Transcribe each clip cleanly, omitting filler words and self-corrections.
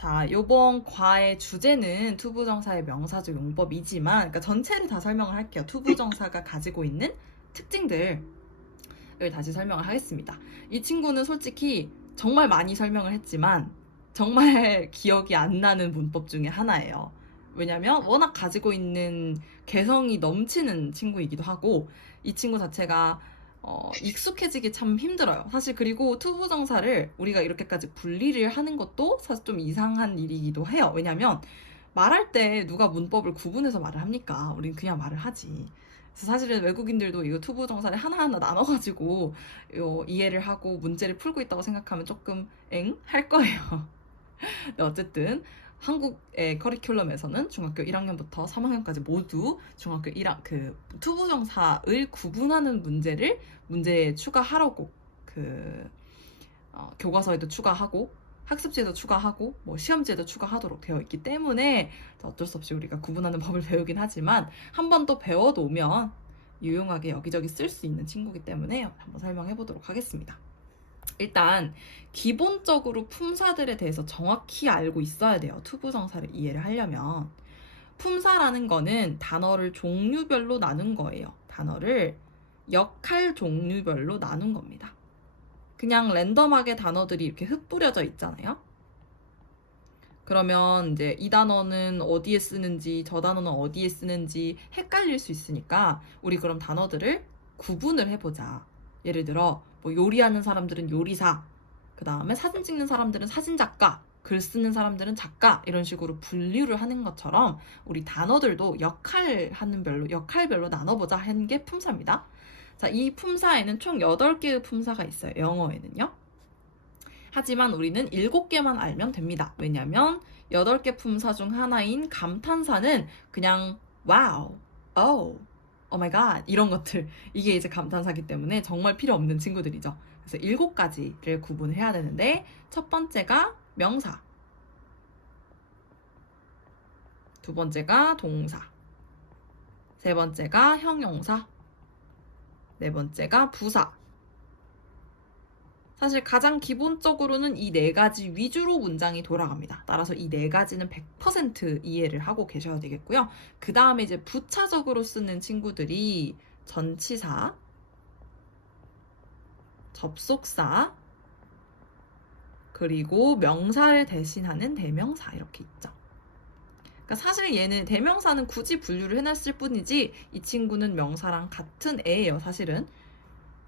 자, 요번 과의 주제는 투부정사의 명사적 용법이지만, 그러니까 전체를 다 설명을 할게요. 투부정사가 가지고 있는 특징들을 다시 설명을 하겠습니다. 이 친구는 솔직히 정말 많이 설명을 했지만 정말 기억이 안 나는 문법 중에 하나예요. 왜냐면 워낙 가지고 있는 개성이 넘치는 친구이기도 하고, 이 친구 자체가 익숙해지기 참 힘들어요. 사실 그리고 투부정사를 우리가 이렇게까지 분리를 하는 것도 사실 좀 이상한 일이기도 해요. 왜냐면 말할 때 누가 문법을 구분해서 말을 합니까? 우린 그냥 말을 하지. 그래서 사실은 외국인들도 이거 투부정사를 하나하나 나눠가지고 이해를 하고 문제를 풀고 있다고 생각하면 조금 엥? 할 거예요. 근데 어쨌든 한국의 커리큘럼에서는 중학교 1학년부터 3학년까지 모두 중학교 1학 그 투부정사를 구분하는 문제에 추가하라고 교과서에도 추가하고 학습지에도 추가하고 뭐 시험지에도 추가하도록 되어 있기 때문에 어쩔 수 없이 우리가 구분하는 법을 배우긴 하지만 한 번 또 배워놓으면 유용하게 여기저기 쓸 수 있는 친구이기 때문에 한번 설명해 보도록 하겠습니다. 일단 기본적으로 품사들에 대해서 정확히 알고 있어야 돼요. 투부정사를 이해를 하려면. 품사라는 거는 단어를 종류별로 나눈 거예요. 단어를 역할 종류별로 나눈 겁니다. 그냥 랜덤하게 단어들이 이렇게 흩뿌려져 있잖아요. 그러면 이제 이 단어는 어디에 쓰는지 저 단어는 어디에 쓰는지 헷갈릴 수 있으니까 우리 그럼 단어들을 구분을 해보자. 예를 들어 뭐 요리하는 사람들은 요리사, 그 다음에 사진 찍는 사람들은 사진작가, 글 쓰는 사람들은 작가, 이런 식으로 분류를 하는 것처럼 우리 단어들도 역할별로 나눠보자 하는 게 품사입니다. 자, 이 품사에는 총 8개의 품사가 있어요. 영어에는요. 하지만 우리는 7개만 알면 됩니다. 왜냐면 8개 품사 중 하나인 감탄사는 그냥 와우, 오 마이 갓 이런 것들, 이게 이제 감탄사기 때문에 정말 필요 없는 친구들이죠. 그래서 7가지를 구분해야 되는데 첫 번째가 명사, 두 번째가 동사, 세 번째가 형용사, 네 번째가 부사. 사실 가장 기본적으로는 이 4가지 위주로 문장이 돌아갑니다. 따라서 이 4가지는 100% 이해를 하고 계셔야 되겠고요. 그 다음에 이제 부차적으로 쓰는 친구들이 전치사, 접속사, 그리고 명사를 대신하는 대명사 이렇게 있죠. 그러니까 사실 얘는 대명사는 굳이 분류를 해놨을 뿐이지 이 친구는 명사랑 같은 애예요, 사실은.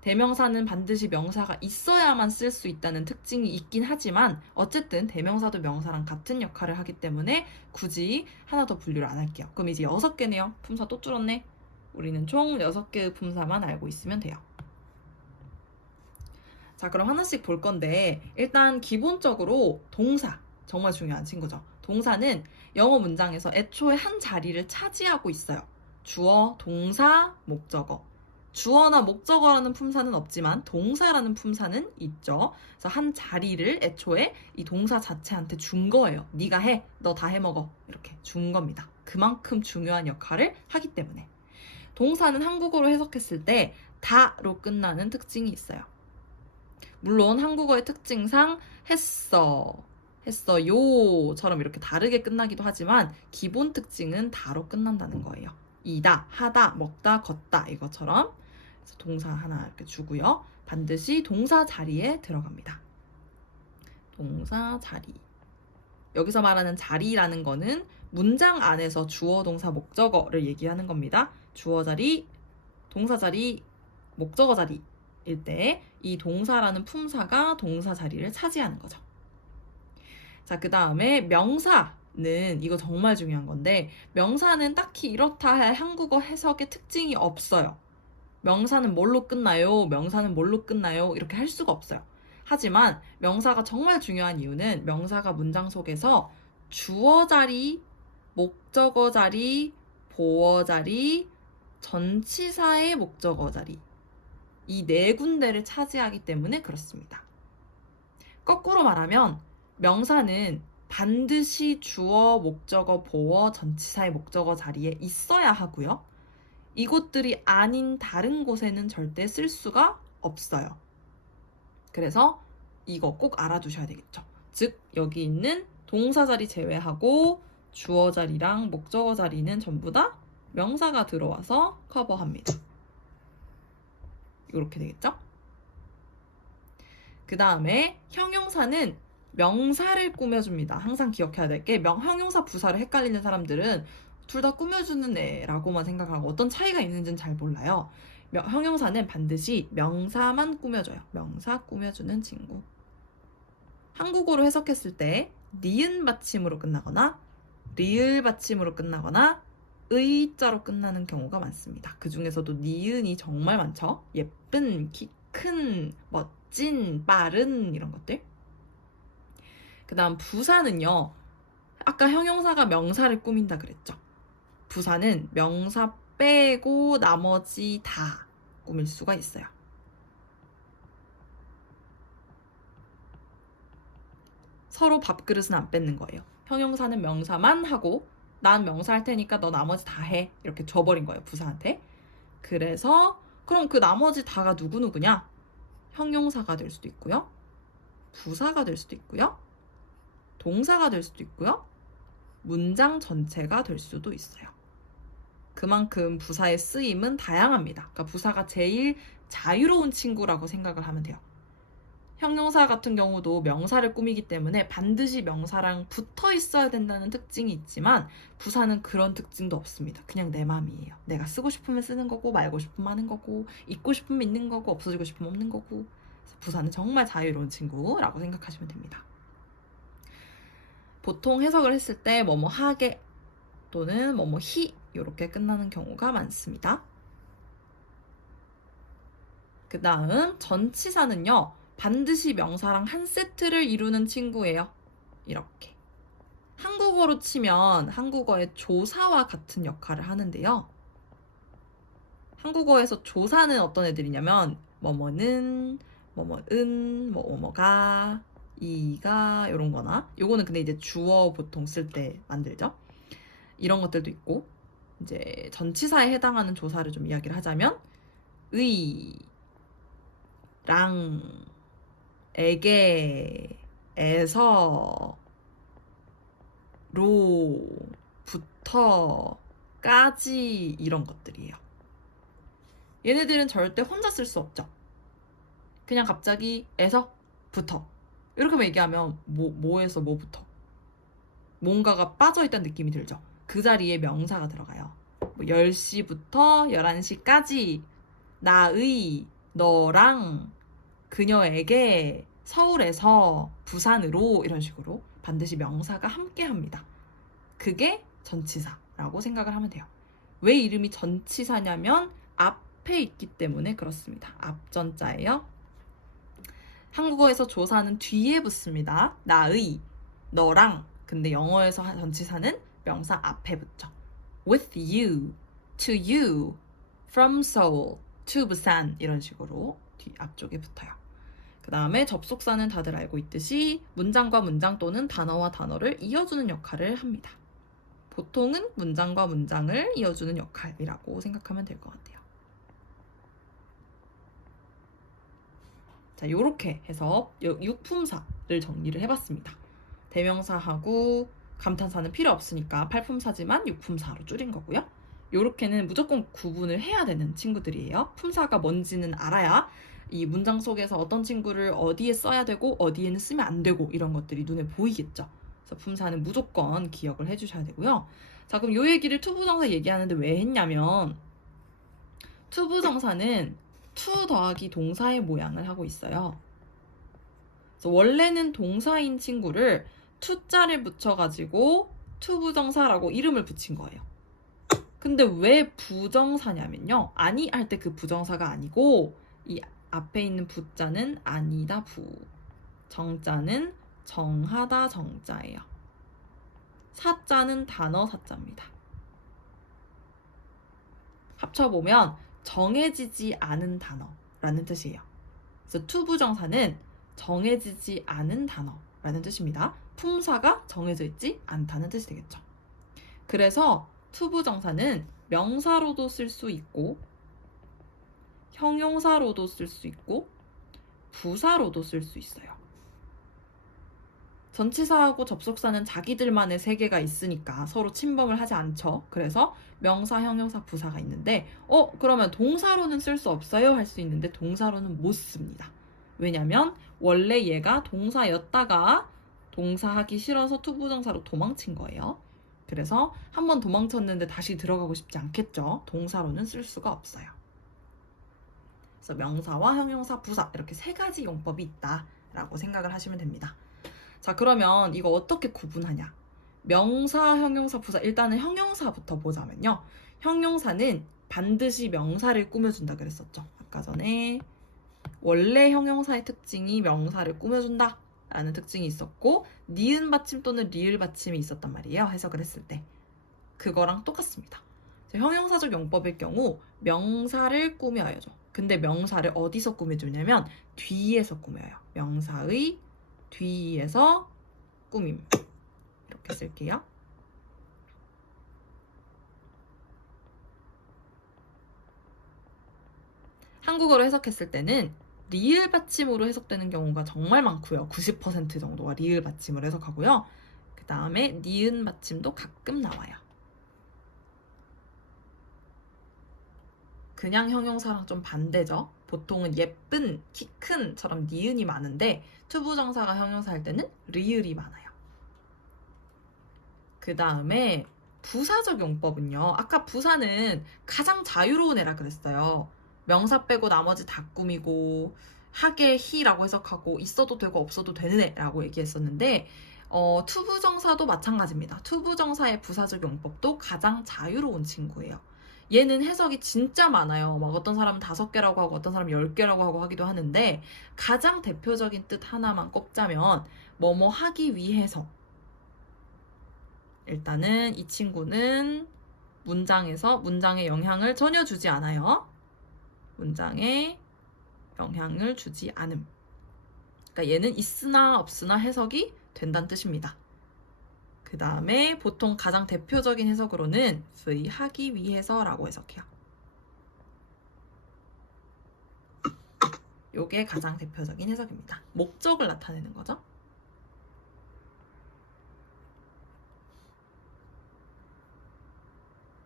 대명사는 반드시 명사가 있어야만 쓸 수 있다는 특징이 있긴 하지만 어쨌든 대명사도 명사랑 같은 역할을 하기 때문에 굳이 하나 더 분류를 안 할게요. 그럼 이제 6개네요. 품사 또 줄었네. 우리는 총 6개의 품사만 알고 있으면 돼요. 자, 그럼 하나씩 볼 건데 일단 기본적으로 동사, 정말 중요한 친구죠. 동사는 영어 문장에서 애초에 한 자리를 차지하고 있어요. 주어, 동사, 목적어. 주어나 목적어라는 품사는 없지만 동사라는 품사는 있죠. 그래서 한 자리를 애초에 이 동사 자체한테 준 거예요. 네가 해, 너 다 해먹어, 이렇게 준 겁니다. 그만큼 중요한 역할을 하기 때문에. 동사는 한국어로 해석했을 때 다로 끝나는 특징이 있어요. 물론 한국어의 특징상 했어, 했어요처럼 이렇게 다르게 끝나기도 하지만 기본 특징은 다로 끝난다는 거예요. 이다, 하다, 먹다, 걷다 이것처럼. 그래서 동사 하나 이렇게 주고요. 반드시 동사 자리에 들어갑니다. 동사 자리. 여기서 말하는 자리라는 거는 문장 안에서 주어, 동사, 목적어를 얘기하는 겁니다. 주어 자리, 동사 자리, 목적어 자리일 때 이 동사라는 품사가 동사 자리를 차지하는 거죠. 자, 그 다음에 명사는 이거 정말 중요한 건데 명사는 딱히 이렇다 할 한국어 해석의 특징이 없어요. 명사는 뭘로 끝나요? 명사는 뭘로 끝나요? 이렇게 할 수가 없어요. 하지만 명사가 정말 중요한 이유는 명사가 문장 속에서 주어 자리, 목적어 자리, 보어 자리, 전치사의 목적어 자리 이 4군데를 차지하기 때문에 그렇습니다. 거꾸로 말하면 명사는 반드시 주어, 목적어, 보어, 전치사의 목적어 자리에 있어야 하고요. 이곳들이 아닌 다른 곳에는 절대 쓸 수가 없어요. 그래서 이거 꼭 알아두셔야 되겠죠. 즉 여기 있는 동사 자리 제외하고 주어 자리랑 목적어 자리는 전부 다 명사가 들어와서 커버합니다. 이렇게 되겠죠? 그 다음에 형용사는 명사를 꾸며줍니다. 항상 기억해야 될 게 형용사 부사를 헷갈리는 사람들은 둘 다 꾸며주는 애라고만 생각하고 어떤 차이가 있는지는 잘 몰라요. 형용사는 반드시 명사만 꾸며줘요. 명사 꾸며주는 친구. 한국어로 해석했을 때 니은 받침으로 끝나거나 리을 받침으로 끝나거나 의자로 끝나는 경우가 많습니다. 그 중에서도 니은이 정말 많죠. 예쁜, 키 큰, 멋진, 빠른 이런 것들. 그 다음 부사는요. 아까 형용사가 명사를 꾸민다 그랬죠. 부사는 명사 빼고 나머지 다 꾸밀 수가 있어요. 서로 밥그릇은 안 뺏는 거예요. 형용사는 명사만 하고 난 명사 할 테니까 너 나머지 다 해. 이렇게 줘버린 거예요. 부사한테. 그래서 그럼 그 나머지 다가 누구누구냐? 형용사가 될 수도 있고요. 부사가 될 수도 있고요. 동사가 될 수도 있고요. 문장 전체가 될 수도 있어요. 그만큼 부사의 쓰임은 다양합니다. 그러니까 부사가 제일 자유로운 친구라고 생각을 하면 돼요. 형용사 같은 경우도 명사를 꾸미기 때문에 반드시 명사랑 붙어 있어야 된다는 특징이 있지만 부사는 그런 특징도 없습니다. 그냥 내 맘이에요. 내가 쓰고 싶으면 쓰는 거고 말고 싶으면 하는 거고 있고 싶으면 있는 거고 없어지고 싶으면 없는 거고 그래서 부사는 정말 자유로운 친구라고 생각하시면 됩니다. 보통 해석을 했을 때 뭐뭐 하게 또는 뭐뭐 히 이렇게 끝나는 경우가 많습니다. 그 다음 전치사는요. 반드시 명사랑 한 세트를 이루는 친구예요. 이렇게. 한국어로 치면 한국어의 조사와 같은 역할을 하는데요. 한국어에서 조사는 어떤 애들이냐면 뭐뭐는, 뭐뭐은, 뭐뭐가, 이가 이런 거나 요거는 근데 이제 주어 보통 쓸 때 만들죠. 이런 것들도 있고 이제 전치사에 해당하는 조사를 좀 이야기를 하자면 의, 랑, 에게, 에서, 로, 부터, 까지 이런 것들이에요. 얘네들은 절대 혼자 쓸 수 없죠. 그냥 갑자기 에서, 부터 이렇게만 얘기하면 뭐에서 뭐부터 뭔가가 빠져있다는 느낌이 들죠. 그 자리에 명사가 들어가요. 10시부터 11시까지 나의, 너랑, 그녀에게, 서울에서, 부산으로 이런 식으로 반드시 명사가 함께 합니다. 그게 전치사라고 생각을 하면 돼요. 왜 이름이 전치사냐면 앞에 있기 때문에 그렇습니다. 앞전자예요. 한국어에서 조사는 뒤에 붙습니다. 나의, 너랑. 근데 영어에서 전치사는 명사 앞에 붙죠. With you, to you, from Seoul, to Busan 이런 식으로 뒤 앞쪽에 붙어요. 그 다음에 접속사는 다들 알고 있듯이 문장과 문장 또는 단어와 단어를 이어주는 역할을 합니다. 보통은 문장과 문장을 이어주는 역할이라고 생각하면 될 것 같아요. 자, 요렇게 해서 육품사를 정리를 해봤습니다. 대명사하고 감탄사는 필요 없으니까 팔품사지만 육품사로 줄인 거고요. 요렇게는 무조건 구분을 해야 되는 친구들이에요. 품사가 뭔지는 알아야 이 문장 속에서 어떤 친구를 어디에 써야 되고 어디에는 쓰면 안 되고 이런 것들이 눈에 보이겠죠. 그래서 품사는 무조건 기억을 해주셔야 되고요. 자, 그럼 요 얘기를 투부정사 얘기하는데 왜 했냐면 투부정사는 투 더하기 동사의 모양을 하고 있어요. 그래서 원래는 동사인 친구를 투자를 붙여가지고 투부정사라고 이름을 붙인 거예요. 근데 왜 부정사냐면요. 아니 할 때 그 부정사가 아니고 이 앞에 있는 부자는 아니다 부. 정자는 정하다 정자예요. 사자는 단어 사자입니다. 합쳐보면 정해지지 않은 단어라는 뜻이에요. 그래서 투부정사는 정해지지 않은 단어라는 뜻입니다. 품사가 정해져 있지 않다는 뜻이 되겠죠. 그래서 투부정사는 명사로도 쓸 수 있고 형용사로도 쓸 수 있고 부사로도 쓸 수 있어요. 전치사하고 접속사는 자기들만의 세계가 있으니까 서로 침범을 하지 않죠. 그래서 명사, 형용사, 부사가 있는데 그러면 동사로는 쓸 수 없어요? 할 수 있는데 동사로는 못 씁니다. 왜냐면 원래 얘가 동사였다가 동사하기 싫어서 투부정사로 도망친 거예요. 그래서 한번 도망쳤는데 다시 들어가고 싶지 않겠죠. 동사로는 쓸 수가 없어요. 그래서 명사와 형용사, 부사 이렇게 세 가지 용법이 있다라고 생각을 하시면 됩니다. 자, 그러면 이거 어떻게 구분하냐? 명사, 형용사, 부사. 일단은 형용사부터 보자면요. 형용사는 반드시 명사를 꾸며준다 그랬었죠. 아까 전에 원래 형용사의 특징이 명사를 꾸며준다 라는 특징이 있었고 니은 받침 또는 리을 받침이 있었단 말이에요. 해석을 했을 때. 그거랑 똑같습니다. 형용사적 용법일 경우 명사를 꾸며야죠. 근데 명사를 어디서 꾸며주냐면 뒤에서 꾸며요. 명사의 뒤에서 꾸밈. 이렇게 쓸게요. 한국어로 해석했을 때는 리을 받침으로 해석되는 경우가 정말 많고요. 90% 정도가 리을 받침을 해석하고요. 그 다음에 니은 받침도 가끔 나와요. 그냥 형용사랑 좀 반대죠. 보통은 예쁜, 키 큰처럼 니은이 많은데 투부정사가 형용사 할 때는 리을이 많아요. 그 다음에 부사적 용법은요. 아까 부사는 가장 자유로운 애라 그랬어요. 명사 빼고 나머지 다 꾸미고 하게 히라고 해석하고 있어도 되고 없어도 되는 애라고 얘기했었는데 투부정사도 마찬가지입니다. 투부정사의 부사적 용법도 가장 자유로운 친구예요. 얘는 해석이 진짜 많아요. 막 어떤 사람은 5개라고 하고 어떤 사람은 10개라고 하고 하기도 하는데 가장 대표적인 뜻 하나만 꼽자면 뭐뭐 하기 위해서. 일단은 이 친구는 문장에 영향을 전혀 주지 않아요. 문장에 영향을 주지 않음. 그러니까 얘는 있으나 없으나 해석이 된다는 뜻입니다. 그 다음에 보통 가장 대표적인 해석으로는 하기 위해서라고 해석해요. 요게 가장 대표적인 해석입니다. 목적을 나타내는 거죠.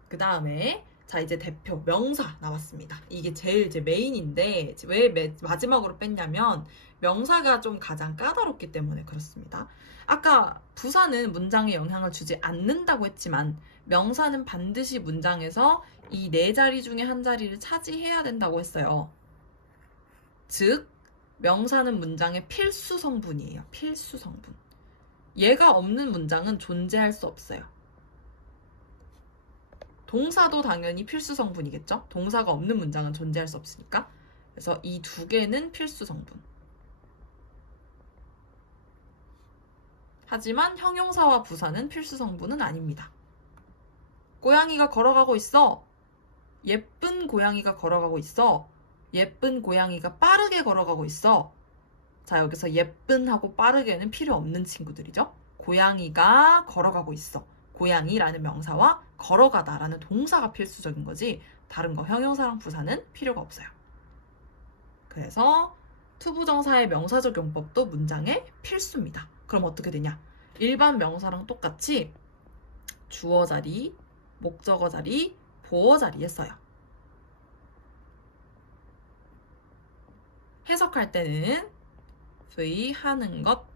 그 다음에 자 이제 대표 명사 나왔습니다. 이게 제일 이제 메인인데 왜 마지막으로 뺐냐면 명사가 좀 가장 까다롭기 때문에 그렇습니다. 아까 부사는 문장에 영향을 주지 않는다고 했지만 명사는 반드시 문장에서 이 4자리 중에 한 자리를 차지해야 된다고 했어요. 즉 명사는 문장의 필수 성분이에요. 필수 성분. 얘가 없는 문장은 존재할 수 없어요. 동사도 당연히 필수 성분이겠죠? 동사가 없는 문장은 존재할 수 없으니까. 그래서 이 2개는 필수 성분. 하지만 형용사와 부사는 필수 성분은 아닙니다. 고양이가 걸어가고 있어. 예쁜 고양이가 걸어가고 있어. 예쁜 고양이가 빠르게 걸어가고 있어. 자, 여기서 예쁜하고 빠르게는 필요 없는 친구들이죠. 고양이가 걸어가고 있어. 고양이라는 명사와 걸어가다라는 동사가 필수적인 거지 다른 거 형용사랑 부사는 필요가 없어요. 그래서 투부정사의 명사적 용법도 문장의 필수입니다. 그럼 어떻게 되냐? 일반 명사랑 똑같이 주어 자리, 목적어 자리, 보어 자리에 써요. 해석할 때는 하는 것,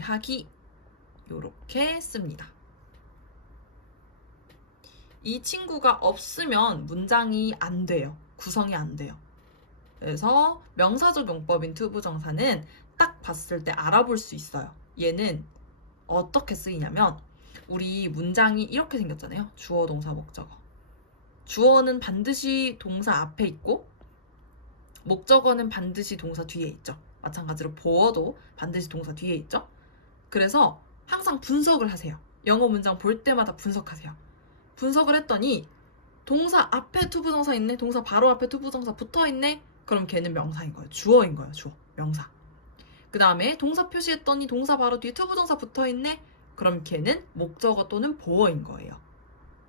하기 요렇게 씁니다. 이 친구가 없으면 문장이 안 돼요. 구성이 안 돼요. 그래서 명사적 용법인 투부정사는 딱 봤을 때 알아볼 수 있어요. 얘는 어떻게 쓰이냐면 우리 문장이 이렇게 생겼잖아요. 주어, 동사, 목적어. 주어는 반드시 동사 앞에 있고 목적어는 반드시 동사 뒤에 있죠. 마찬가지로 보어도 반드시 동사 뒤에 있죠. 그래서 항상 분석을 하세요. 영어 문장 볼 때마다 분석하세요. 분석을 했더니 동사 앞에 투부정사 있네. 동사 바로 앞에 투부정사 붙어있네. 그럼 걔는 명사인 거예요. 주어인 거예요. 주어. 명사. 그 다음에 동사 표시했더니 동사 바로 뒤에 투부정사 붙어있네. 그럼 걔는 목적어 또는 보어인 거예요.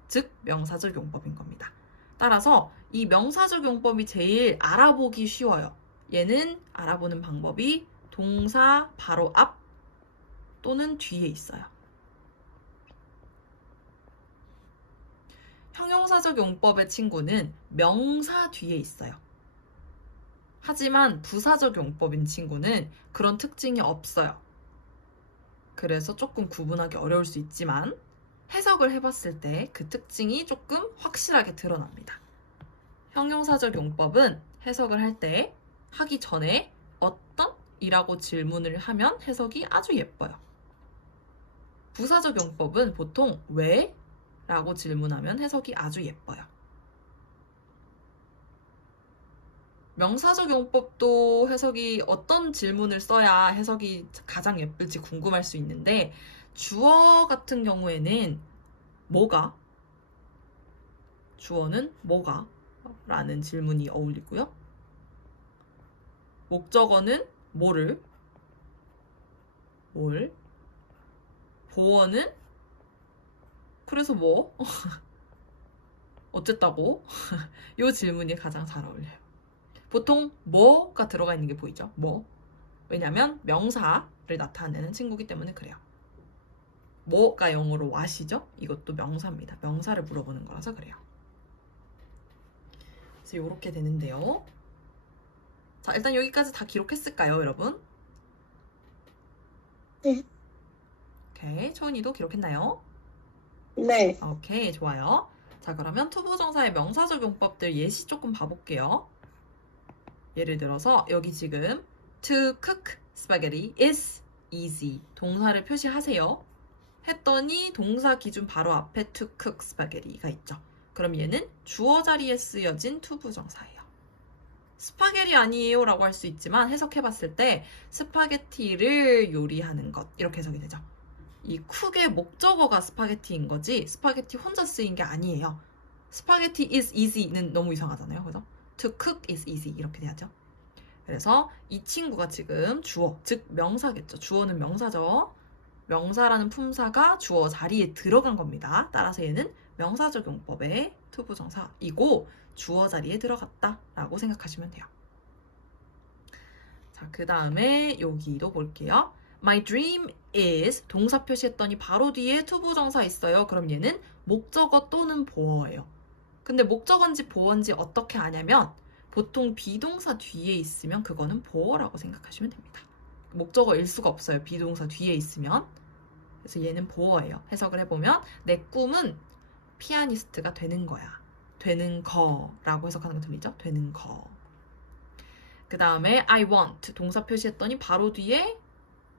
즉 명사적 용법인 겁니다. 따라서 이 명사적 용법이 제일 알아보기 쉬워요. 얘는 알아보는 방법이 동사 바로 앞 또는 뒤에 있어요. 형용사적 용법의 친구는 명사 뒤에 있어요. 하지만 부사적 용법인 친구는 그런 특징이 없어요. 그래서 조금 구분하기 어려울 수 있지만 해석을 해봤을 때 그 특징이 조금 확실하게 드러납니다. 형용사적 용법은 해석을 할 때 하기 전에 어떤? 이라고 질문을 하면 해석이 아주 예뻐요. 부사적 용법은 보통 왜? 라고 질문하면 해석이 아주 예뻐요. 명사적 용법도 해석이 어떤 질문을 써야 해석이 가장 예쁠지 궁금할 수 있는데 주어 같은 경우에는 뭐가? 주어는 뭐가? 라는 질문이 어울리고요. 목적어는 뭐를? 뭘? 보어는 그래서 뭐? 어쨌다고? 이 질문이 가장 잘 어울려요. 보통 뭐가 들어가 있는 게 보이죠? 뭐? 왜냐면 명사를 나타내는 친구기 때문에 그래요. 뭐가 영어로 what이죠? 이것도 명사입니다. 명사를 물어보는 거라서 그래요. 그래서 이렇게 되는데요. 자, 일단 여기까지 다 기록했을까요, 여러분? 네. 오케이, 초은이도 기록했나요? 네. 오케이, 좋아요. 자, 그러면 투부정사의 명사적 용법들 예시 조금 봐볼게요. 예를 들어서 여기 지금 to cook spaghetti is easy 동사를 표시하세요 했더니 동사 기준 바로 앞에 to cook spaghetti가 있죠. 그럼 얘는 주어 자리에 쓰여진 투부정사예요. 스파게티 아니에요 라고 할 수 있지만 해석해봤을 때 스파게티를 요리하는 것 이렇게 해석이 되죠. 이 쿡의 목적어가 스파게티인 거지 스파게티 혼자 쓰인 게 아니에요. 스파게티 is easy는 너무 이상하잖아요. 그죠? To cook is easy 이렇게 돼야죠. 그래서 이 친구가 지금 주어, 즉 명사겠죠. 주어는 명사죠. 명사라는 품사가 주어 자리에 들어간 겁니다. 따라서 얘는 명사적 용법의 투부정사이고 주어 자리에 들어갔다 라고 생각하시면 돼요. 자, 그 다음에 여기도 볼게요. My dream is 동사 표시했더니 바로 뒤에 투부정사 있어요. 그럼 얘는 목적어 또는 보어예요. 근데 목적어인지 보어인지 어떻게 아냐면 보통 비동사 뒤에 있으면 그거는 보어라고 생각하시면 됩니다. 목적어일 수가 없어요. 비동사 뒤에 있으면. 그래서 얘는 보어예요. 해석을 해보면 내 꿈은 피아니스트가 되는 거야. 되는 거라고 해석하는 거 들리죠? 되는 거. 그 다음에 I want 동사 표시했더니 바로 뒤에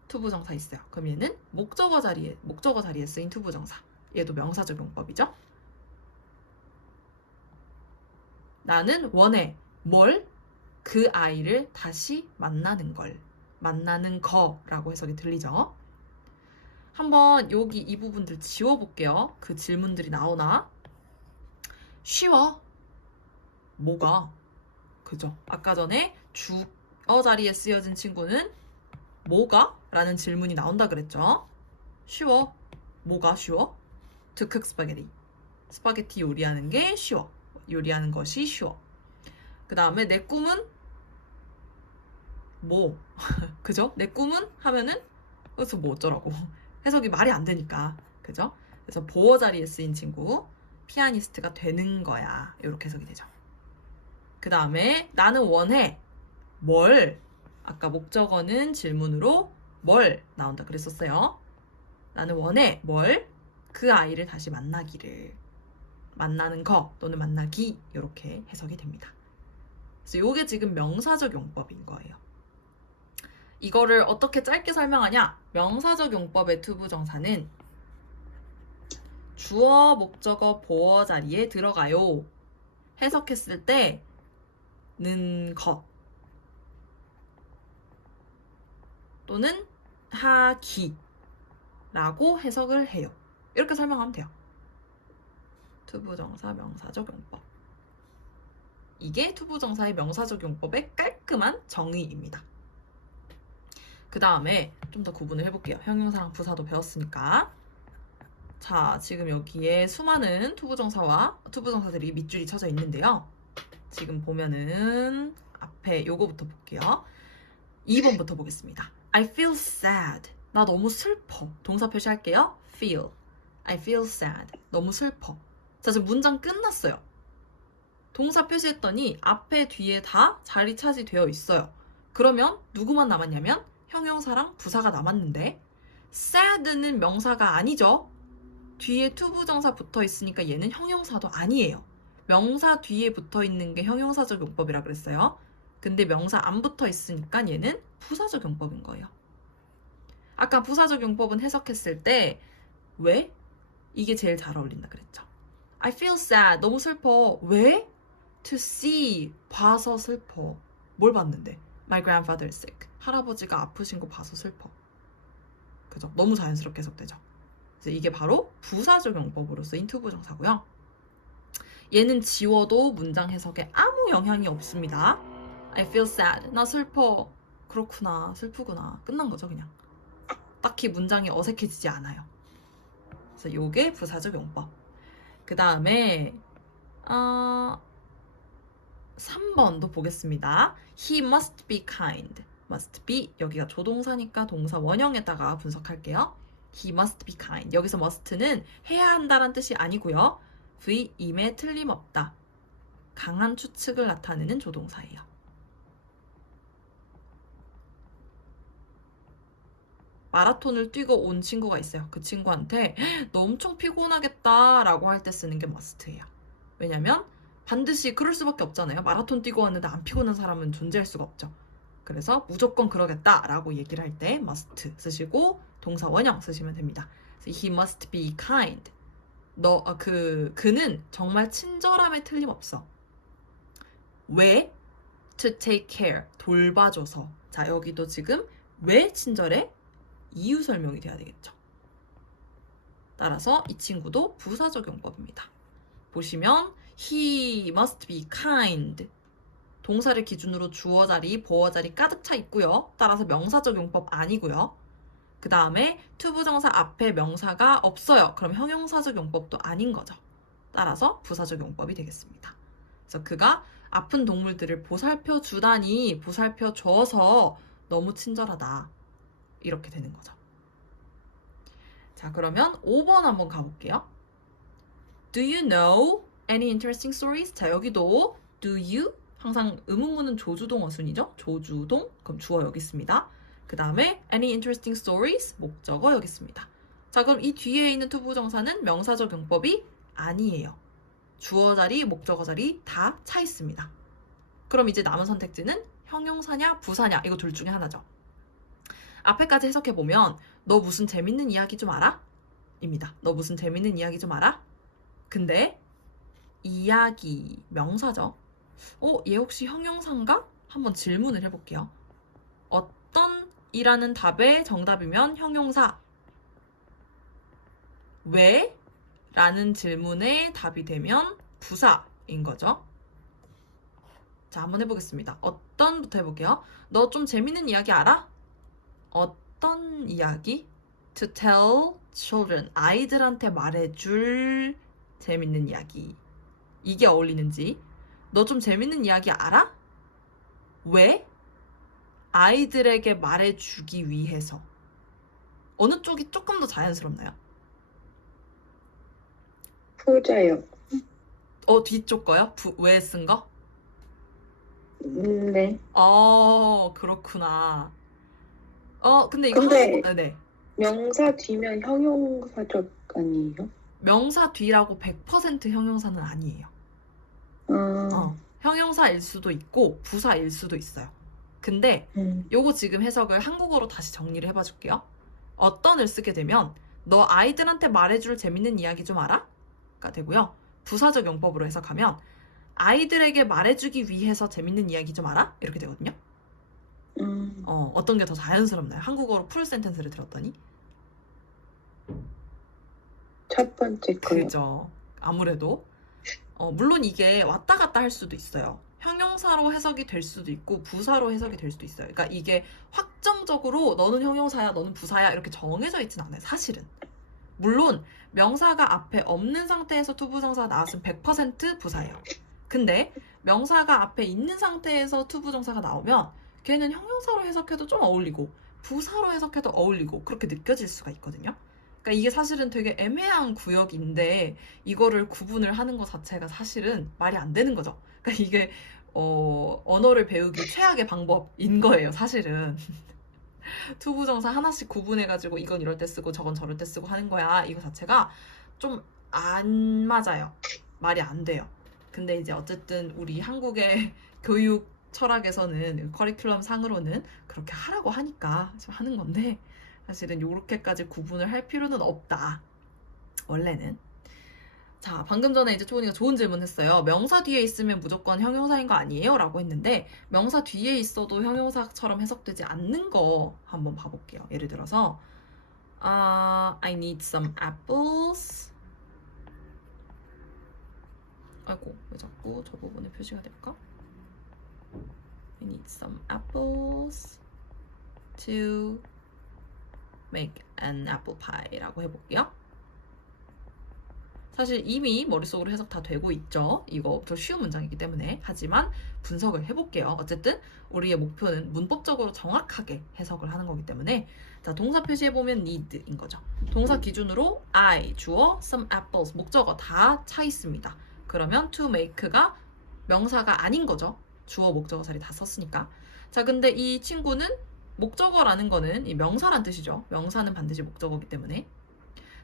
투부정사 있어요. 그럼 얘는 목적어 자리에 쓰인 투부정사. 얘도 명사적 용법이죠. 나는 원해. 뭘? 그 아이를 다시 만나는 걸. 만나는 거라고 해석이 들리죠. 한번 여기 이 부분들 지워볼게요. 그 질문들이 나오나? 쉬워. 뭐가? 그죠? 아까 전에 주어 자리에 쓰여진 친구는 뭐가? 라는 질문이 나온다 그랬죠. 쉬워. 뭐가 쉬워? To cook spaghetti. 스파게티 요리하는 게 쉬워. 요리하는 것이 쉬워. 그 다음에 내 꿈은 뭐? 그죠? 내 꿈은 하면은 그래서 뭐 어쩌라고 해석이 말이 안 되니까 그죠? 그래서 보어 자리에 쓰인 친구 피아니스트가 되는 거야 이렇게 해석이 되죠. 그 다음에 나는 원해 뭘? 아까 목적어는 질문으로 뭘 나온다 그랬었어요. 나는 원해 뭘? 그 아이를 다시 만나기를. 만나는 거 또는 만나기 이렇게 해석이 됩니다. 그래서 이게 지금 명사적 용법인 거예요. 이거를 어떻게 짧게 설명하냐? 명사적 용법의 투부정사는 주어, 목적어, 보어 자리에 들어가요. 해석했을 때는 것 또는 하기라고 해석을 해요. 이렇게 설명하면 돼요. 투부정사 명사적 용법. 이게 투부정사의 명사적 용법의 깔끔한 정의입니다. 그 다음에 좀 더 구분을 해볼게요. 형용사랑 부사도 배웠으니까. 자, 지금 여기에 수많은 투부정사들이 밑줄이 쳐져 있는데요. 지금 보면은 앞에 요거부터 볼게요. 2번부터 보겠습니다. I feel sad. 나 너무 슬퍼. 동사 표시할게요. feel. I feel sad. 너무 슬퍼. 자, 지금 문장 끝났어요. 동사 표시했더니 앞에 뒤에 다 자리 차지되어 있어요. 그러면 누구만 남았냐면 형용사랑 부사가 남았는데 sad는 명사가 아니죠. 뒤에 투부정사 붙어 있으니까 얘는 형용사도 아니에요. 명사 뒤에 붙어 있는 게 형용사적 용법이라 그랬어요. 근데 명사 안 붙어 있으니까 얘는 부사적 용법인 거예요. 아까 부사적 용법은 해석했을 때 왜? 이게 제일 잘 어울린다 그랬죠. I feel sad. 너무 슬퍼. 왜? To see. 봐서 슬퍼. 뭘 봤는데? My grandfather is sick. 할아버지가 아프신 거 봐서 슬퍼. 그죠? 너무 자연스럽게 해석되죠. 그래서 이게 바로 부사적 용법으로 쓰인 투부정사고요. 얘는 지워도 문장 해석에 아무 영향이 없습니다. I feel sad. 나 슬퍼. 그렇구나. 슬프구나. 끝난 거죠, 그냥. 딱히 문장이 어색해지지 않아요. 그래서 요게 부사적 용법. 그 다음에 3번도 보겠습니다. He must be kind. must be 여기가 조동사니까 동사 원형에다가 분석할게요. He must be kind. 여기서 must는 해야 한다는 뜻이 아니고요. V임에 틀림없다. 강한 추측을 나타내는 조동사예요. 마라톤을 뛰고 온 친구가 있어요. 그 친구한테 너 엄청 피곤하겠다 라고 할 때 쓰는 게 must예요. 왜냐면 반드시 그럴 수밖에 없잖아요. 마라톤 뛰고 왔는데 안 피곤한 사람은 존재할 수가 없죠. 그래서 무조건 그러겠다 라고 얘기를 할 때 must 쓰시고 동사 원형 쓰시면 됩니다. He must be kind. 그는 정말 친절함에 틀림없어. 왜? To take care. 돌봐줘서. 자, 여기도 지금 왜 친절해? 이유 설명이 돼야 되겠죠. 따라서 이 친구도 부사적 용법입니다. 보시면 He must be kind. 동사를 기준으로 주어 자리, 보어 자리 가득 차 있고요. 따라서 명사적 용법 아니고요. 그 다음에 투부정사 앞에 명사가 없어요. 그럼 형용사적 용법도 아닌 거죠. 따라서 부사적 용법이 되겠습니다. 그래서 그가 아픈 동물들을 보살펴 주다니 보살펴 줘서 너무 친절하다. 이렇게 되는 거죠. 자, 그러면 5번 한번 가볼게요. Do you know any interesting stories? 자, 여기도 do you 항상 의문문은 조주동 어순이죠. 조주동. 그럼 주어 여기 있습니다. 그 다음에 any interesting stories? 목적어 여기 있습니다. 자, 그럼 이 뒤에 있는 투부정사는 명사적 용법이 아니에요. 주어 자리, 목적어 자리 다 차 있습니다. 그럼 이제 남은 선택지는 형용사냐, 부사냐 이거 둘 중에 하나죠. 앞에까지 해석해보면 너 무슨 재밌는 이야기 좀 알아? 입니다. 너 무슨 재밌는 이야기 좀 알아? 근데 이야기 명사죠. 얘 혹시 형용사인가? 한번 질문을 해볼게요. 어떤 이라는 답의 정답이면 형용사. 왜? 라는 질문에 답이 되면 부사인 거죠. 자, 한번 해보겠습니다. 어떤부터 해볼게요. 너 좀 재밌는 이야기 알아? 어떤 이야기? To tell children. 아이들한테 말해줄 재밌는 이야기. 이게 어울리는지. 너 좀 재밌는 이야기 알아? 왜? 아이들에게 말해주기 위해서. 어느 쪽이 조금 더 자연스럽나요? 후자요. 뒤쪽 거요? 왜 쓴 거? 네. 그렇구나. 근데 이거 네. 명사 뒤면 형용사적 아니에요? 명사 뒤라고 100% 형용사는 아니에요. 형용사일 수도 있고 부사일 수도 있어요. 근데 요거 지금 해석을 한국어로 다시 정리를 해봐 줄게요. 어떤을 쓰게 되면 너 아이들한테 말해줄 재밌는 이야기 좀 알아? 가 되고요. 부사적 용법으로 해석하면 아이들에게 말해주기 위해서 재밌는 이야기 좀 알아? 이렇게 되거든요. 어떤 게 더 자연스럽나요? 한국어로 풀 센텐스를 들었더니 첫 번째 거요. 그죠. 아무래도 물론 이게 왔다 갔다 할 수도 있어요. 형용사로 해석이 될 수도 있고 부사로 해석이 될 수도 있어요. 그러니까 이게 확정적으로 너는 형용사야, 너는 부사야 이렇게 정해져 있진 않아요. 사실은. 물론 명사가 앞에 없는 상태에서 투부정사가 나왔으면 100% 부사예요. 근데 명사가 앞에 있는 상태에서 투부정사가 나오면 걔는 형용사로 해석해도 좀 어울리고 부사로 해석해도 어울리고 그렇게 느껴질 수가 있거든요. 그러니까 이게 사실은 되게 애매한 구역인데 이거를 구분을 하는 것 자체가 사실은 말이 안 되는 거죠. 그러니까 이게 언어를 배우기 최악의 방법인 거예요, 사실은. 투부정사 하나씩 구분해가지고 이건 이럴 때 쓰고 저건 저럴 때 쓰고 하는 거야. 이거 자체가 좀 안 맞아요. 말이 안 돼요. 근데 이제 어쨌든 우리 한국의 교육 철학에서는 커리큘럼 상으로는 그렇게 하라고 하니까 하는 건데 사실은 이렇게까지 구분을 할 필요는 없다. 원래는. 자, 방금 전에 이제 초은이가 좋은 질문 했어요. 명사 뒤에 있으면 무조건 형용사인 거 아니에요? 라고 했는데 명사 뒤에 있어도 형용사처럼 해석되지 않는 거 한번 봐볼게요. 예를 들어서 I need some apples. 아이고, 왜 자꾸 저 부분에 표시가 될까? I need some apples to make an apple pie 라고 해볼게요. 사실 이미 머릿속으로 해석 다 되고 있죠. 이거 더 쉬운 문장이기 때문에. 하지만 분석을 해볼게요. 어쨌든 우리의 목표는 문법적으로 정확하게 해석을 하는 거기 때문에 자, 동사 표시해보면 need인 거죠. 동사 기준으로 I, 주어, some apples, 목적어 다 차 있습니다. 그러면 to make가 명사가 아닌 거죠. 주어, 목적어 자리 다 썼으니까. 자, 근데 이 친구는 목적어라는 거는 이 명사란 뜻이죠. 명사는 반드시 목적어이기 때문에.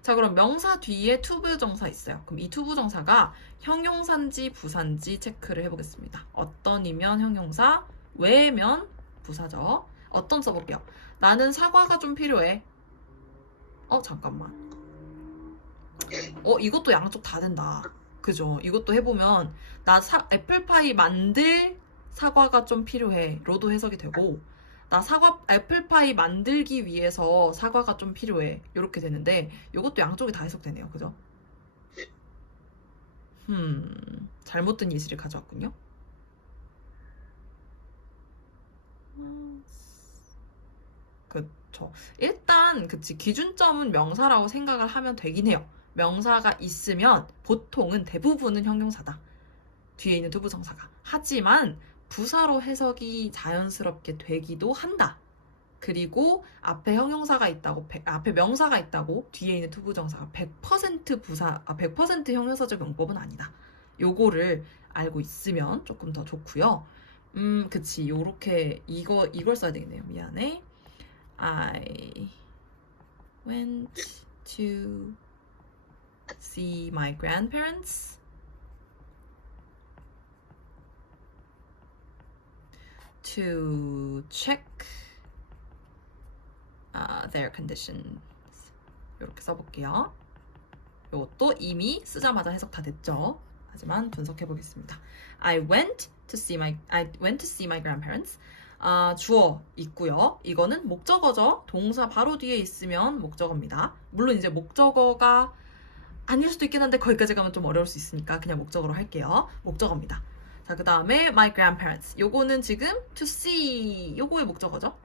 자, 그럼 명사 뒤에 투부정사 있어요. 그럼 이 투부정사가 형용사인지 부사인지 체크를 해보겠습니다. 어떤이면 형용사, 왜면 부사죠. 어떤 써볼게요. 나는 사과가 좀 필요해. 잠깐만. 이것도 양쪽 다 된다. 그죠? 이것도 해보면 나 애플파이 만들 사과가 좀 필요해. 로도 해석이 되고 나 애플파이 만들기 위해서 사과가 좀 필요해. 이렇게 되는데 이것도 양쪽이 다 해석되네요. 그죠? 잘못 든 예시를 가져왔군요. 그쵸. 일단 그치, 기준점은 명사라고 생각을 하면 되긴 해요. 명사가 있으면 보통은 대부분은 형용사다. 뒤에 있는 투부정사가. 하지만 부사로 해석이 자연스럽게 되기도 한다. 그리고 앞에 형용사가 있다고, 앞에 명사가 있다고 뒤에 있는 투부정사가 100% 형용사적 용법은 아니다. 요거를 알고 있으면 조금 더 좋고요. 그치. 요렇게 이걸 써야 되겠네요. 미안해. I went to see my grandparents. To check their conditions. 이렇게 써볼게요. 이것도 이미 쓰자마자 해석 다 됐죠. 하지만 분석해 보겠습니다. I went to see my grandparents. 주어 있고요. 이거는 목적어죠. 동사 바로 뒤에 있으면 목적어입니다. 물론 이제 목적어가 아닐 수도 있긴 한데 거기까지 가면 좀 어려울 수 있으니까 그냥 목적어로 할게요. 목적어입니다. 자, 그 다음에 my grandparents. 요거는 지금 to see 요거의 목적어죠.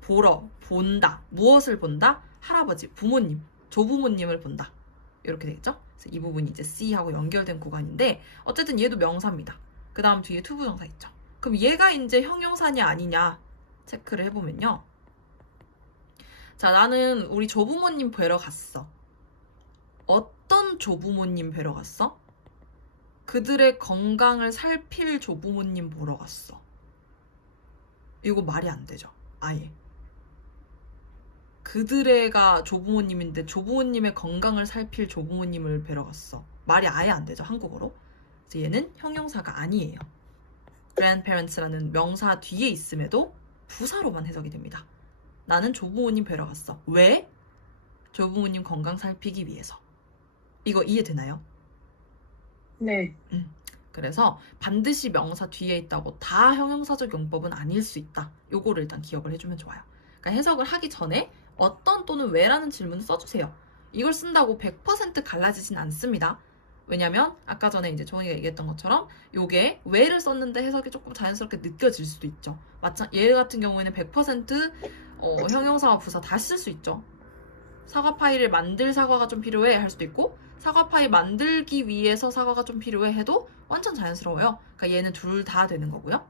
보러, 본다. 무엇을 본다? 할아버지, 부모님, 조부모님을 본다. 이렇게 되겠죠? 그래서 이 부분이 이제 see하고 연결된 구간인데 어쨌든 얘도 명사입니다. 그 다음 뒤에 투부정사 있죠. 그럼 얘가 이제 형용사냐 아니냐 체크를 해보면요. 자, 나는 우리 조부모님 뵈러 갔어. 어떤 조부모님 뵈러 갔어? 그들의 건강을 살필 조부모님 보러 갔어. 이거 말이 안 되죠. 아예. 그들의가 조부모님인데 조부모님의 건강을 살필 조부모님을 뵈러 갔어. 말이 아예 안 되죠. 한국어로. 그래서 얘는 형용사가 아니에요. grandparents라는 명사 뒤에 있음에도 부사로만 해석이 됩니다. 나는 조부모님 뵈러 갔어. 왜? 조부모님 건강 살피기 위해서. 이거 이해되나요? 네. 그래서 반드시 명사 뒤에 있다고 다 형용사적 용법은 아닐 수 있다. 요거를 일단 기억을 해주면 좋아요. 그러니까 해석을 하기 전에 어떤 또는 왜라는 질문을 써주세요. 이걸 쓴다고 100% 갈라지진 않습니다. 왜냐면 아까 전에 이제 조은이가 얘기했던 것처럼 요게 왜를 썼는데 해석이 조금 자연스럽게 느껴질 수도 있죠. 얘 같은 경우에는 100% 형용사와 부사 다 쓸 수 있죠. 사과 파이를 만들 사과가 좀 필요해 할 수도 있고 사과 파이 만들기 위해서 사과가 좀 필요해 해도 완전 자연스러워요. 그러니까 얘는 둘 다 되는 거고요.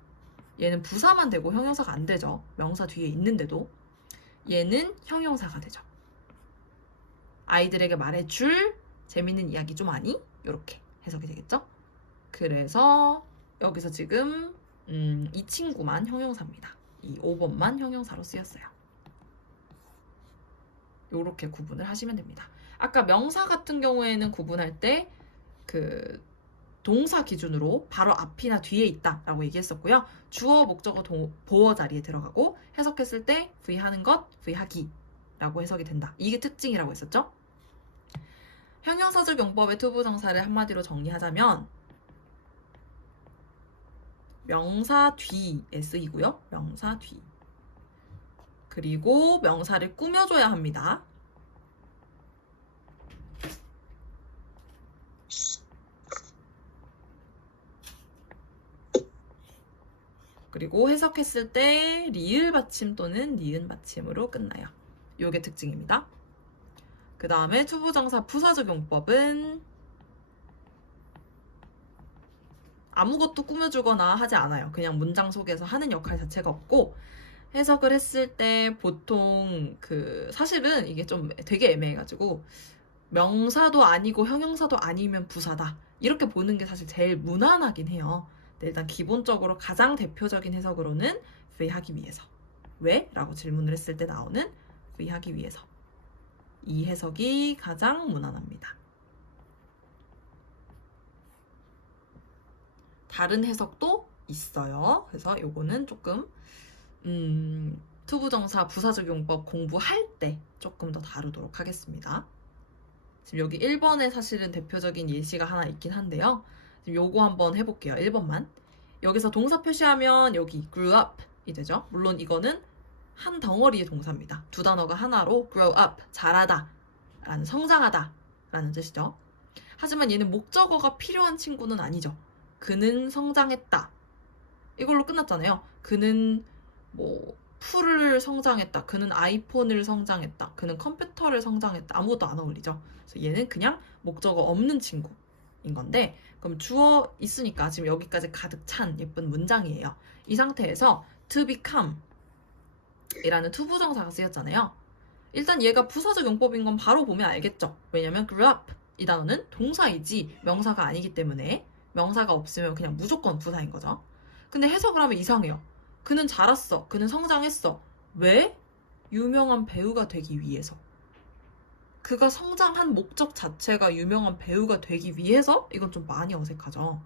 얘는 부사만 되고 형용사가 안 되죠. 명사 뒤에 있는데도. 얘는 형용사가 되죠. 아이들에게 말해줄 재밌는 이야기 좀 아니? 이렇게 해석이 되겠죠? 그래서 여기서 지금 이 친구만 형용사입니다. 이 5번만 형용사로 쓰였어요. 이렇게 구분을 하시면 됩니다. 아까 명사 같은 경우에는 구분할 때 그 동사 기준으로 바로 앞이나 뒤에 있다라고 얘기했었고요. 주어, 목적어, 보어 자리에 들어가고 해석했을 때 V 하는 것, V 하기라고 해석이 된다. 이게 특징이라고 했었죠. 형용사적 용법의 투부정사를 한마디로 정리하자면 명사 뒤에 쓰이고요. 명사 뒤. 그리고 명사를 꾸며줘야 합니다. 그리고 해석했을 때 리을 받침 또는 니은 받침으로 끝나요. 이게 특징입니다. 그 다음에 투부정사 부사적 용법은 아무것도 꾸며주거나 하지 않아요. 그냥 문장 속에서 하는 역할 자체가 없고 해석을 했을 때 보통 사실은 이게 좀 되게 애매해가지고 명사도 아니고 형용사도 아니면 부사다 이렇게 보는 게 사실 제일 무난하긴 해요. 일단 기본적으로 가장 대표적인 해석으로는 V 하기 위해서. 왜? 라고 질문을 했을 때 나오는 V 하기 위해서. 이 해석이 가장 무난합니다. 다른 해석도 있어요. 그래서 요거는 조금 투부정사 부사적 용법 공부할 때 조금 더 다루도록 하겠습니다. 지금 여기 1번에 사실은 대표적인 예시가 하나 있긴 한데요. 지금 요거 한번 해볼게요. 1번만. 여기서 동사 표시하면 여기 grew up이 되죠. 물론 이거는 한 덩어리의 동사입니다. 두 단어가 하나로 grow up, 자라다, 라는 성장하다 라는 뜻이죠. 하지만 얘는 목적어가 필요한 친구는 아니죠. 그는 성장했다. 이걸로 끝났잖아요. 그는 풀을 성장했다. 그는 아이폰을 성장했다. 그는 컴퓨터를 성장했다. 아무것도 안 어울리죠. 그래서 얘는 그냥 목적어 없는 친구인 건데 그럼 주어 있으니까 지금 여기까지 가득 찬 예쁜 문장이에요. 이 상태에서 to become 이라는 투부정사가 쓰였잖아요. 일단 얘가 부사적 용법인 건 바로 보면 알겠죠. 왜냐면 grew up 이 단어는 동사이지 명사가 아니기 때문에 명사가 없으면 그냥 무조건 부사인 거죠. 근데 해석을 하면 이상해요. 그는 자랐어. 그는 성장했어. 왜? 유명한 배우가 되기 위해서. 그가 성장한 목적 자체가 유명한 배우가 되기 위해서? 이건 좀 많이 어색하죠.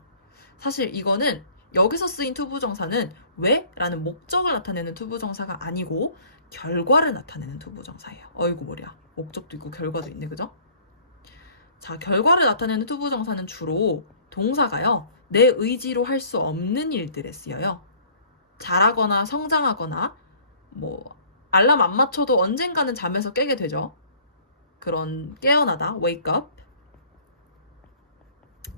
사실 이거는 여기서 쓰인 투부정사는 왜? 라는 목적을 나타내는 투부정사가 아니고 결과를 나타내는 투부정사예요. 어이구 머리야. 목적도 있고 결과도 있네. 그죠? 자, 결과를 나타내는 투부정사는 주로 동사가요. 내 의지로 할 수 없는 일들에 쓰여요. 자라거나 성장하거나 알람 안 맞춰도 언젠가는 잠에서 깨게 되죠. 그런 깨어나다, wake up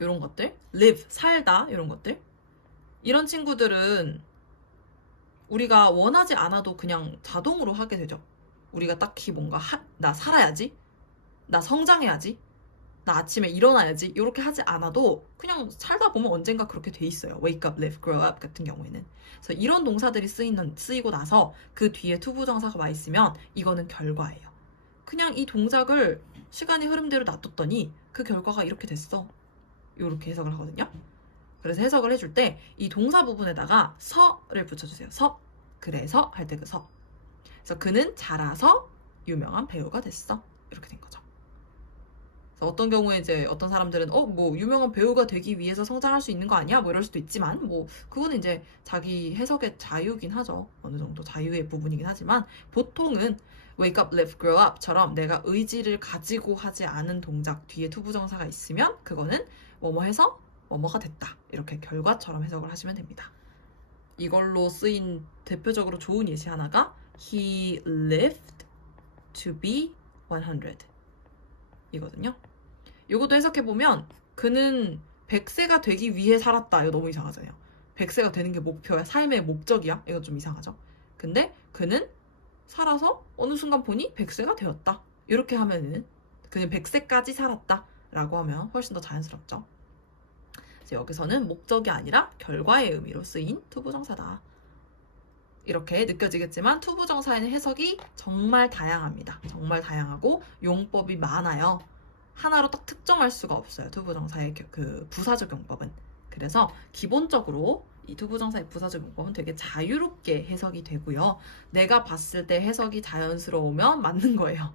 이런 것들, live, 살다 이런 것들. 이런 친구들은 우리가 원하지 않아도 그냥 자동으로 하게 되죠. 우리가 딱히 뭔가 나 살아야지, 나 성장해야지, 나 아침에 일어나야지 이렇게 하지 않아도 그냥 살다 보면 언젠가 그렇게 돼 있어요. wake up, live, grow up 같은 경우에는. 그래서 이런 동사들이 쓰이고 나서 그 뒤에 투부정사가 와 있으면 이거는 결과예요. 그냥 이 동작을 시간의 흐름대로 놔뒀더니 그 결과가 이렇게 됐어. 이렇게 해석을 하거든요. 그래서 해석을 해줄 때 이 동사 부분에다가 서를 붙여주세요. 서. 그래서 할 때 그 서. 그래서 그는 자라서 유명한 배우가 됐어. 이렇게 된 거죠. 그래서 어떤 경우에 이제 어떤 사람들은 유명한 배우가 되기 위해서 성장할 수 있는 거 아니야? 이럴 수도 있지만 그거는 이제 자기 해석의 자유긴 하죠. 어느 정도 자유의 부분이긴 하지만 보통은 wake up, live, grow up처럼 내가 의지를 가지고 하지 않은 동작 뒤에 투부정사가 있으면 그거는 뭐뭐 해서 뭐뭐가 됐다. 이렇게 결과처럼 해석을 하시면 됩니다. 이걸로 쓰인 대표적으로 좋은 예시 하나가 He lived to be 100 이거든요. 이것도 해석해보면 그는 100세가 되기 위해 살았다. 이거 너무 이상하잖아요. 100세가 되는 게 목표야. 삶의 목적이야. 이거 좀 이상하죠. 근데 그는 살아서 어느 순간 보니 100세가 되었다. 이렇게 하면은 그는 100세까지 살았다 라고 하면 훨씬 더 자연스럽죠. 그래서 여기서는 목적이 아니라 결과의 의미로 쓰인 투부정사다 이렇게 느껴지겠지만 투부정사에는 해석이 정말 다양합니다. 정말 다양하고 용법이 많아요. 하나로 딱 특정할 수가 없어요. 투부정사의 그 부사적 용법은. 그래서 기본적으로 이 투부정사의 부사적 용법은 되게 자유롭게 해석이 되고요. 내가 봤을 때 해석이 자연스러우면 맞는 거예요.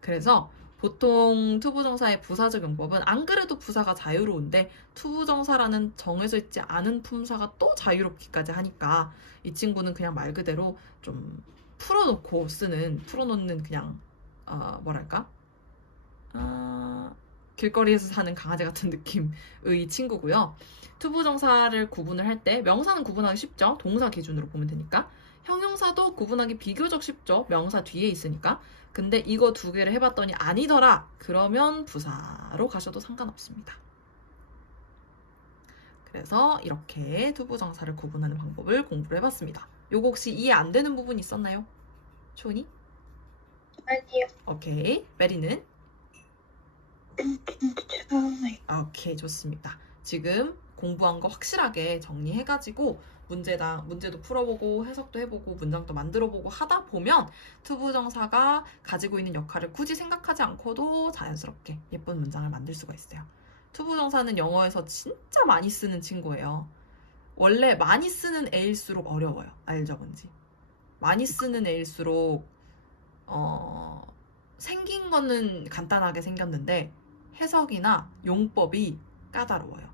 그래서 보통 투부정사의 부사적 용법은 안 그래도 부사가 자유로운데 투부정사라는 정해져 있지 않은 품사가 또 자유롭기까지 하니까 이 친구는 그냥 말 그대로 좀 풀어놓는 그냥 뭐랄까? 길거리에서 사는 강아지 같은 느낌의 친구고요. 투부정사를 구분을 할 때 명사는 구분하기 쉽죠. 동사 기준으로 보면 되니까. 형용사도 구분하기 비교적 쉽죠. 명사 뒤에 있으니까. 근데 이거 두 개를 해봤더니 아니더라. 그러면 부사로 가셔도 상관없습니다. 그래서 이렇게 투부정사를 구분하는 방법을 공부를 해봤습니다. 요거 혹시 이해 안 되는 부분 있었나요? 초은이? 아니요. 오케이. 메리는? 괜찮아요. 오케이, 좋습니다. 지금 공부한 거 확실하게 정리해가지고 문제도 풀어보고 해석도 해보고 문장도 만들어보고 하다 보면 투부정사가 가지고 있는 역할을 굳이 생각하지 않고도 자연스럽게 예쁜 문장을 만들 수가 있어요. 투부정사는 영어에서 진짜 많이 쓰는 친구예요. 원래 많이 쓰는 애일수록 어려워요. 알죠, 뭔지? 많이 쓰는 애일수록 생긴 거는 간단하게 생겼는데 해석이나 용법이 까다로워요.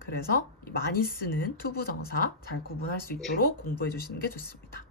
그래서 많이 쓰는 투부정사 잘 구분할 수 있도록 공부해 주시는 게 좋습니다.